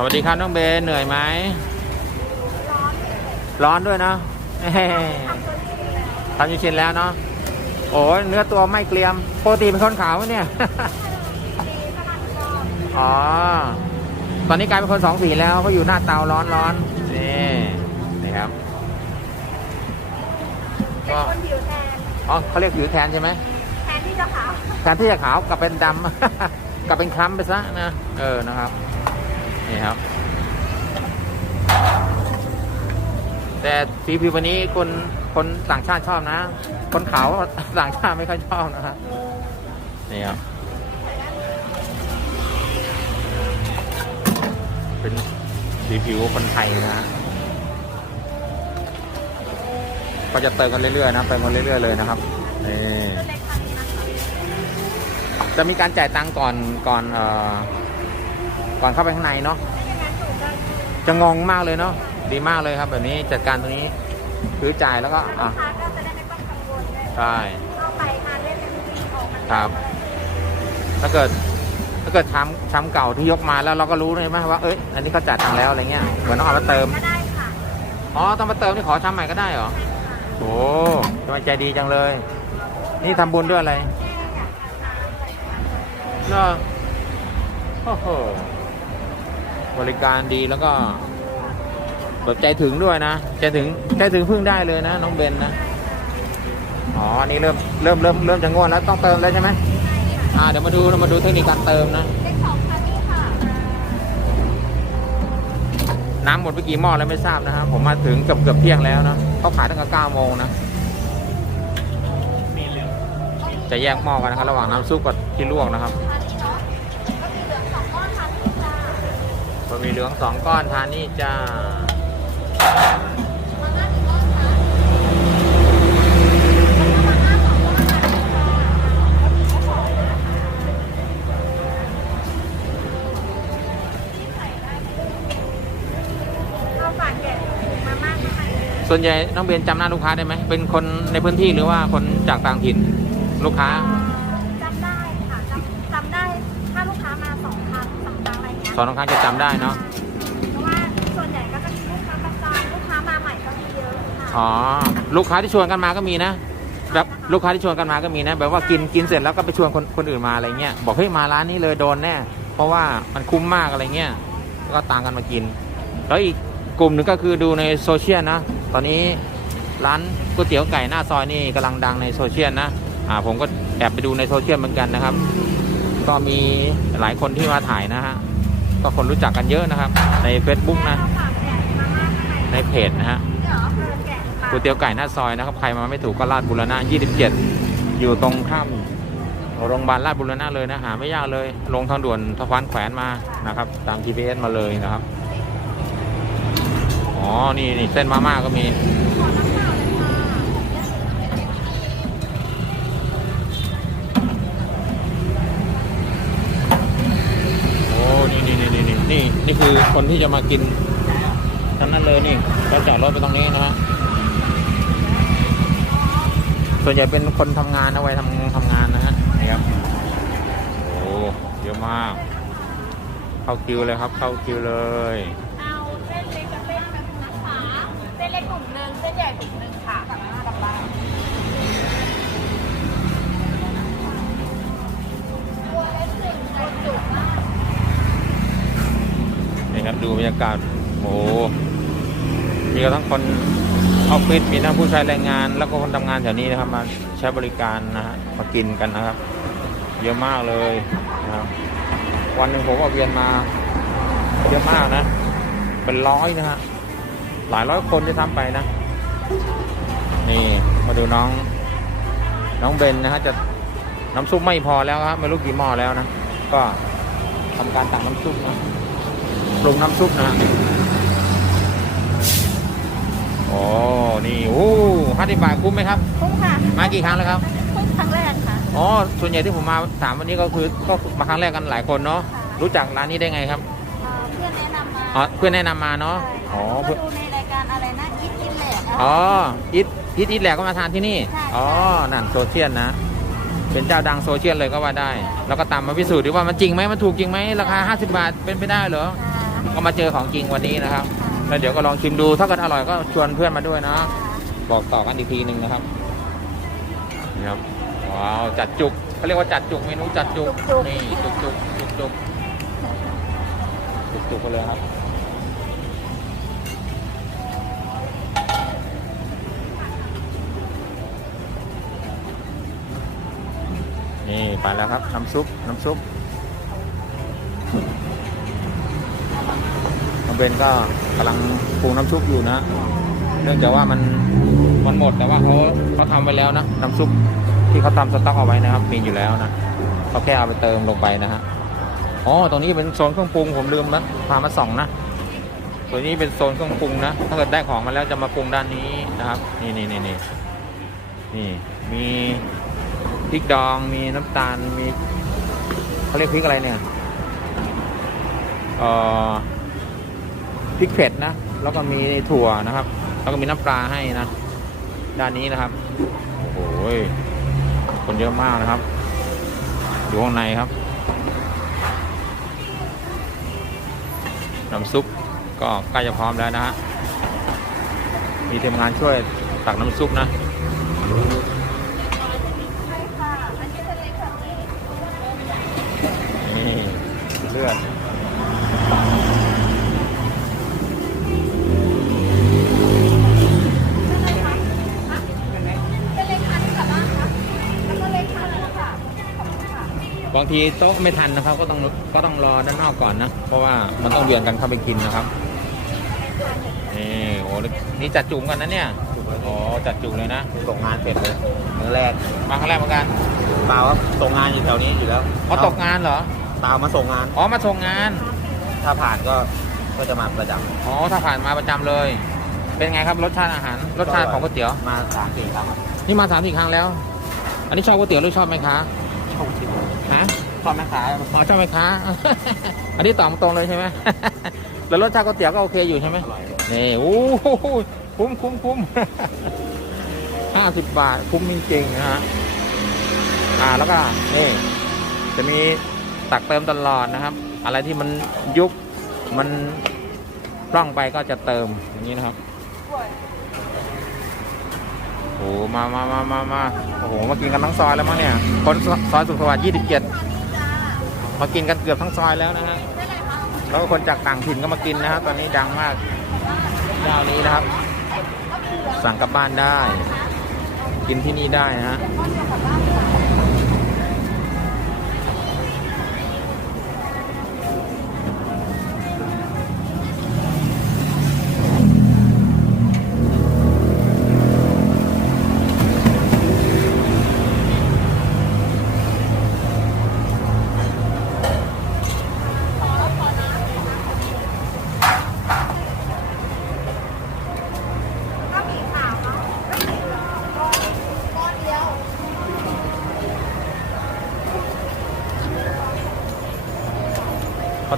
สวัสดีครับน้องเบนเหนื่อยไหมร้อนด้วยเนาะเฮ้ทำอยูชินแล้วเนาะโอ้ยเนื้อตัวไม่เกรียมปกติเป็นคนขาวไหมเนี่ยอ๋อตอนนี้กลายเป็นคนสองสีแล้วเขาอยู่หน้าเตาร้อนร้อนๆนี่นี่ครับเป็นคนผิวแทนอ๋อเขาเรียกผิวแทนใช่ไหมแทนที่จะขาวแทนที่จะขาวกลับเป็นดำกลับเป็นคล้ำไปซะนะเออนะครับ นี่ครับ แต่สีผิววันนี้คนคนต่างชาติชอบนะ คนขาวต่างชาติไม่ค่อยชอบนะครับนี่ครับเป็นสีผิวคนไทยนะฮะก็จะเติมกันเรื่อยๆนะไปมดเรื่อยๆเลยนะครับนี่จะมีการจ่ายตังค์ก่อนก่อนเอ่อ ก่อนเข้าไปข้างในเนาะไม่อย่างนั้นหนูจะจะงงมากเลยเนาะดีมากเลยครับแบบนี้จัดการตรงนี้คือจ่ายแล้วก็ลูอะกค้าก็จะได้ไม่ต้องกังวลเลยใช่เข้าไปงานเล่นเป็นสีออกมันครับถ้าเกิดถ้าเกิดช้ำช้ำเก่าที่ยกมาแล้วเราก็รู้เลยไหมว่าเอ้ยอันนี้เขาจ่ายตังค์แล้วอะไรเงี้ยเหมือนต้องเอามาเติมก็ได้ค่ะอ๋อต้องมาเติมนี่ขอช้ำใหม่ก็ได้เหรอโอ้ทำไมใจดีจังเลย นี่ทำบุญด้วยอะไรเนาะโอ้โห บริการดีแล้วก็แบบใจถึงด้วยนะใจถึงใจถึงพึ่งได้เลยนะ น้องเบนนะอ๋ออันนี้เริ่มเริ่มเริ่มเริ่มจะง่วนแล้วต้องเติมแล้วใช่ไหมอ่าเดี๋ยวมาดูเรามาดูเทคนิคการเติมนะเลขสองคันนี้ค่ะน้ำหมดไปกี่หม้อแล้วไม่ทราบนะครับผมมาถึงเกือบเกือบเที่ยงแล้วนะเขาขายตั้งแต่เก้าโมงนะจะแยกหม้อกันนะครับระหว่างน้ำซุปกับที่ลวกนะครับ มีเหลืองสองก้อนทานนี่จ้าส่วนในเลยส่วนใหญ่น้องเบนจำหน้าลูกค้าได้ไหม เป็นคนในพื้นที่หรือว่าคนจากต่างถิ่นลูกค้า จำได้ค่ะจำจำได้ถ้าลูกค้ามาสองครั้งสามครั้ง อะไรเงี้ยสอนลูกค้าจะจำได้เนาะเพราะว่าส่วนใหญ่ก็จะมีลูกค้าประจำลูกค้ามาใหม่ก็มีเยอะค่ะอ๋อลูกค้าที่ชวนกันมาก็มีนะแบบลูกค้าที่ชวนกันมาก็มีนะแบบว่ากินกินเสร็จแล้วก็ไปชวนคนคนอื่นมาอะไรเงี้ยบอกเฮ้ยมาร้านนี้เลยโดนแน่เพราะว่ามันคุ้มมากอะไรเงี้ยแล้วก็ตามกันมากิน แล้วอีกกลุ่มหนึ่งก็คือดูในโซเชียลนะตอนนี้ร้านก๋วยเตี๋ยวไก่หน้าซอยนี่กำลังดังในโซเชียลนะอ่าผมก็แอบไปดูในโซเชียลเหมือนกันนะครับ ก็มีหลายคนที่มาถ่ายนะฮะ ก็คนรู้จักกันเยอะนะครับ ใน Facebook นะ ในเพจนะฮะเดี๋ยวเพิ่มแกะมาก๋วยเตี๋ยวไก่หน้าซอยนะครับ ใครมาไม่ถูกก็ลาดบุรณะ 27 อยู่ตรงข้ามโรงพยาบาลลาดบุรณะเลยนะหาไม่ยากเลย ลงทางด่วนทะพานแขวนมานะครับ ตาม GPS มาเลยนะครับ อ๋อ นี่นี่เส้นมาม่าก็มี นี่นี่นี่นี่นี่นี่คือคนที่จะมากินทั้งนั้นเลยนี่เราจอดรถไปตรงนี้นะฮะส่วนใหญ่เป็นคนทำงานนะไว้ทำทำงานนะฮะนี่ครับโอ้เยอะมาก เข้าคิวเลยครับ เข้าคิวเลย ดูบรรยากาศโอ้มีก็ทั้งคนออฟฟิศมีทั้งผู้ใช้แรงงาน แล้วก็คนทำงานแถวนี้นะครับมาใช้บริการนะฮะมากินกันนะครับ เยอะมากเลยนะครับวันหนึ่งผมก็เวียนมาเยอะมากนะ เป็นร้อยนะฮะหลายร้อยคนจะทำไปนะ นี่มาดูน้อง น้องเบนนะฮะจะน้ำซุปไม่พอแล้วครับไม่รู้กี่หม้อแล้วนะ ก็ทำการตักน้ำซุปนะ ปรุงน้ำซุปนะฮะโอ้นี่โอ้ห้าสิบบาทคุ้มไหมครับ คุ้มค่ะมากี่ครั้งแล้วครับคุ้มครั้งแรกค่ะ อ๋อ ส่วนใหญ่ที่ผมมาถามวันนี้ก็คือก็มาครั้งแรกกันหลายคนเนาะค่ะรู้จักร้านนี้ได้ไงครับเอ่อเพื่อนแนะนำมา อ๋อ เพื่อนแนะนำมาเนาะ อ๋อก็เพื่อนดูในรายการอะไรนะคิดกินแหลกะอ๋ออิทอิทอิทแหลกก็มาทานที่นี่ใช่อ๋อ นั่นโซเชียลนะ เป็นเจ้าดังโซเชียลเลยก็ว่าได้ แล้วก็ตามมาพิสูจน์ดูว่ามันจริงไหมมันถูกจริงไหมราคา 50 บาทเป็นไปได้เหรอใก็มาเจอของจริงวันนี้นะครับ แล้วเดี๋ยวก็ลองชิมดูถ้าเกิดอร่อยก็ชวนเพื่อนมาด้วยนะ บอกต่อกันอีกทีหนึ่งนะครับนี่ครับว้าวจัดจุกเขาเรียกว่าจัดจุกเมนูจัดจุกนี่จุกจุกจุกจุกจุกจุกไปเลยครับนี่ไปแล้วครับน้ำซุปน้ำซุป เบนก็กำลังปรุงน้ำซุปอยู่นะ เนื่องจากว่ามันมันหมดแต่ว่าเขาเขาทำไว้แล้วนะน้ำซุปที่เขาทำสต๊อกเอาไว้นะครับ มีอยู่แล้วนะเขาแค่เอาไปเติมลงไปนะฮะอ๋อตรงนี้เป็นโซนเครื่องปรุงผมลืมนะพามาส่องนะตัวนี้เป็นโซนเครื่องปรุงนะ ถ้าเกิดได้ของมาแล้วจะมาปรุงด้านนี้นะครับ นี่นี่นี่นี่นี่มีพริกดองมีน้ำตาลมีเขาเรียกพริกอะไรเนี่ยเอ่อ พริกเผ็ดนะ แล้วก็มีถั่วนะครับ แล้วก็มีน้ำปลาให้นะ ด้านนี้นะครับ โอ้โหคนเยอะมากนะครับ อยู่ข้างในครับน้ำซุปก็ใกล้จะพร้อมแล้วนะฮะมีทีมงานช่วยตักน้ำซุปนะ บางทีโต๊ะไม่ทันนะครับ ก็ต้องก็ต้องรอด้านนอกก่อนนะ เพราะว่ามันต้องเวียนกันเข้าไปกินนะครับนี่โอ้นี่จัดจุ่มกันนะเนี่ยอ๋อจัดจุ่มเลยนะส่งงานเสร็จเลยมื้อแรกมาครั้งแรกเหมือนกันเปล่าครับส่งงานอยู่แถวนี้อยู่แล้วอ๋อตกงานเหรอเปล่ามาส่งงานอ๋อมาส่งงาน ถ้าผ่านก็ก็จะมาประจอ๋อถ้าผ่านมาประจำเลย เป็นไงครับรสชาติอาหารรสชาติของก๋วยเตี๋ยวำมาสามสี่ครั้งครับนี่มาสามสี่ครั้งแล้ว อันนี้ชอบก๋วยเตี๋ยวหรือชอบไหมคะ ชอบชิมฮะชอบแม่ค้าอ๋อชอบไหมคะอันนี้ตอบตรงเลยใช่ไหม แล้วรสชาติก๋วยเตี๋ยวก็โอเคอยู่ใช่ไหมอร่อยนี่โอ้โหคุ้มคุ้มคุ้มห้าสิบบาท คุ้มจริงๆนะฮะ อ่าแล้วก็นี่จะมีตักเติมตลอดนะครับ อะไรที่มันยุบมันพร่องไปก็จะเติมอย่างนี้นะครับ โอ้โหมามามามามาโอ้โห มากินกันทั้งซอยแล้วมั้งเนี่ย คนซอยสุขสวัสดิ์27 มากินกันเกือบทั้งซอยแล้วนะฮะ แล้วคนจากต่างถิ่นก็มากินนะฮะ ตอนนี้ดังมากเจ้านี้นะครับ สั่งกลับบ้านได้ กินที่นี่ได้นะฮะ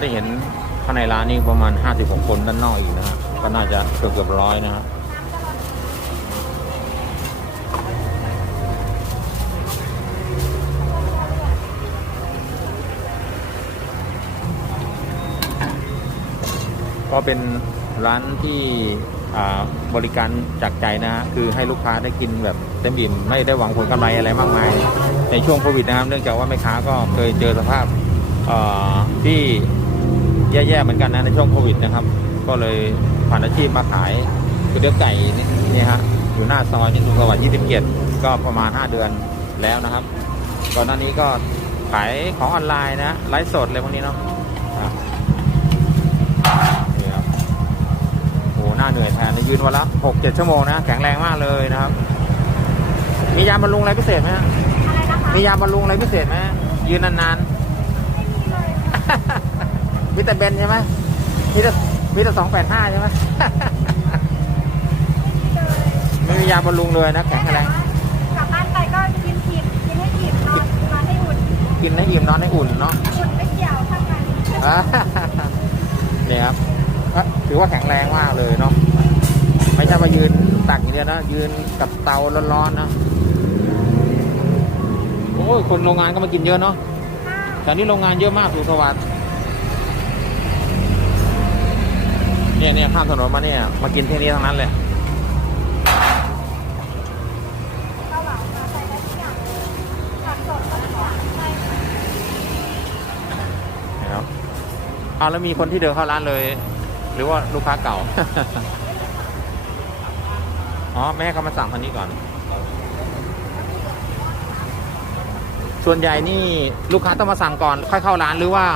ก็จะเห็นข้างในร้านนี่ประมาณ 56 คนด้านนอกอีกนะฮะก็น่าจะเกือบเกือบร้อยนะฮะก็เป็นร้านที่อ่าบริการจากใจนะฮะคือให้ลูกค้าได้กินแบบเต็มอิ่มไม่ได้หวังผลกำไรอะไรมากมาย ในช่วงโควิดนะครับ เนื่องจากว่าแม่ค้าก็เคยเจอสภาพอ่อที่ แย่ๆเหมือนกันนะในช่วงโควิดนะครับ ก็เลยผ่านอาชีพมาขายก๋วยเตี๋ยวไก่นี่นี่ฮะอยู่หน้าซอยนี่สุขสวัสดิ์27 ก็ประมาณ 5 เดือนแล้วนะครับก่อนหน้านี้ก็ขายของออนไลน์นะไลฟ์สดอะไรพวกนี้เนาะอะนี่ครับโอ้โหหน้าเหนื่อยแทนยืนวันละหกเจ็ดชั่วโมงนะ แข็งแรงมากเลยนะครับ มียาบำรุงอะไรพิเศษไหมฮะอะไรนะคะมียาบำรุงอะไรพิเศษไหมยืนนานไม่มีเลยค่ะๆ มีแต่เบนใช่ไหมมีแต่มีแต่สองแปดห้าใช่ไหม ไม่มียาบำรุงเลยนะแข็งแรงกลับบ้านไปก็กินผิดกินให้ผิดนอนนอนให้อุ่นกินให้อิ่มนอนให้อุ่นเนาะอุ่นไม่เกี่ยวทำงานอ่าเนี่ยครับก็ถือว่าแข็งแรงมากเลยเนาะไม่ใช่มายืนตักอย่างเดียวนะ ยืนกับเตาร้อนๆนะโอ้ยคนโรงงานก็มากินเยอะเนาะแถวนี้โรงงานเยอะมากสุขสวัสดิ์ เนี่ยเนี่ยข้ามถนนมาเนี่ย มากินที่นี่ทั้งนั้นเลยเกาเหลาค่ะใส่ได้ทุกอย่างเลยผักสดก็ได้ค่ะใช่ค่ะนะครับเอาแล้วมีคนที่เดินเข้าร้านเลย หรือว่าลูกค้าเก่า อ๋อ แม่เขามาสั่งทางนี้ก่อน ส่วนใหญ่นี่ลูกค้าต้องมาสั่งก่อน ค่อยเข้าร้านหรือว่า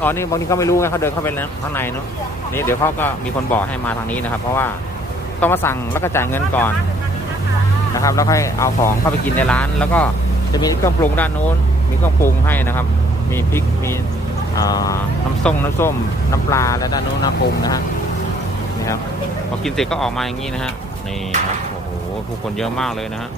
อ๋อนี่บางทีเขาไม่รู้ไงเขาเดินเข้าไปแล้วข้างในเนาะนี่เดี๋ยวเขาก็มีคนบอกให้มาทางนี้นะครับ เพราะว่าต้องมาสั่งแล้วก็จ่ายเงินก่อนนะครับ แล้วค่อยเอาของเข้าไปกินในร้าน แล้วก็จะมีเครื่องปรุงด้านโน้น มีเครื่องปรุงให้นะครับ มีพริกมีน้ำส้มน้ำส้ม น้ำปลาและด้านโน้นน้ำปรุงนะฮะนี่ครับพอกินเสร็จก็ออกมาอย่างนี้นะฮะนี่ครับโอ้โหผู้คนเยอะมากเลยนะฮะ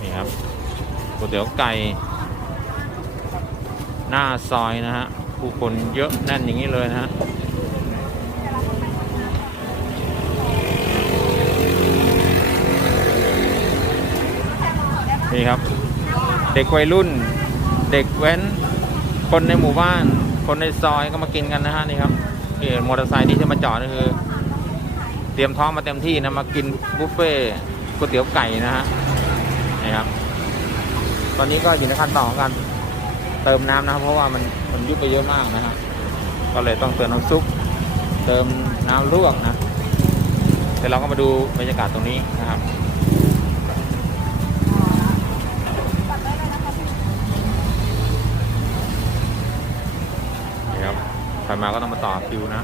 นี่ครับก๋วยเตี๋ยวไก่ หน้าซอยนะฮะผู้คนเยอะแน่นอย่างนี้เลยนะฮะนี่ครับ เด็กวัยรุ่น เด็กแว้น คนในหมู่บ้าน คนในซอยก็มากินกันนะฮะนี่ครับนี่มอเตอร์ไซค์ที่จะมาจอดนี่คือ เตรียมท้องมาเต็มที่นะมากินบุฟเฟ่ต์ก๋วยเตี๋ยวไก่นะฮะนี่ครับ ตอนนี้ก็อยู่ในขั้นตอนของการ เติมน้ำนะครับ เพราะว่ามันมันยุบไปเยอะมากนะครับก็เลยต้องเติมน้ำซุปเติมน้ำลวกนะเดี๋ยวเราก็มาดูบรรยากาศตรงนี้นะครับนี่ครับใครมาก็ต้องมาต่อคิวนะ